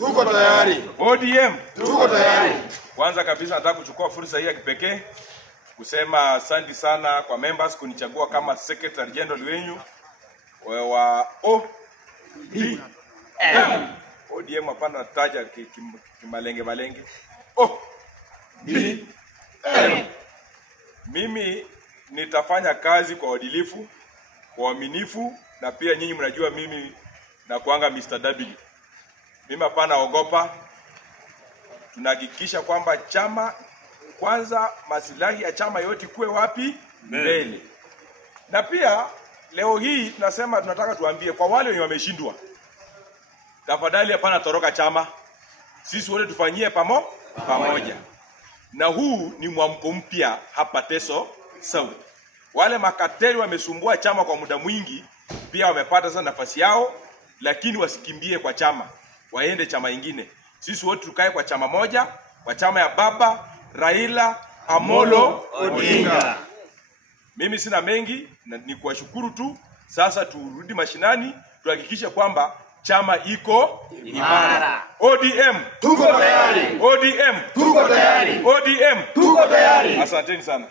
Tuko tayari. ODM. Tuko tayari. Kwanza kabisa nataka kuchukua fursa hii ya kipekee kusema asante sana kwa members kunichagua kama secretary general wenyu wa ODM. ODM hapana taja kimalenge. ODM. Mimi nitafanya kazi kwa uadilifu, kwa uaminifu, na pia nyinyi mnajua mimi na kuanga Mr. W. Mimi hapana ogopa. Tunahakikisha kwamba chama kwanza, maslahi ya chama yote kuwe wapi? Mbele. Na pia leo hii tunasema tunataka tuambie kwa wale wenye wameshindwa, tafadhali hapana toroka chama. Sisi wote tufanyie pamoja. Na huu ni mwamko mpya hapa Teso South. Wale makateli wamesumbua chama kwa muda mwingi, pia wamepata sasa nafasi yao, lakini wasikimbie kwa chama, waende chama ingine. Sisi wote tukae kwa chama moja, kwa chama ya Baba Raila Amolo Odinga. Mimi sina mengi, ni kuwashukuru tu. Sasa turudi mashinani, tuhakikishe kwamba chama iko imara. ODM Tuko tayari. ODM Tuko tayari. ODM Tuko tayari. Asanteni sana.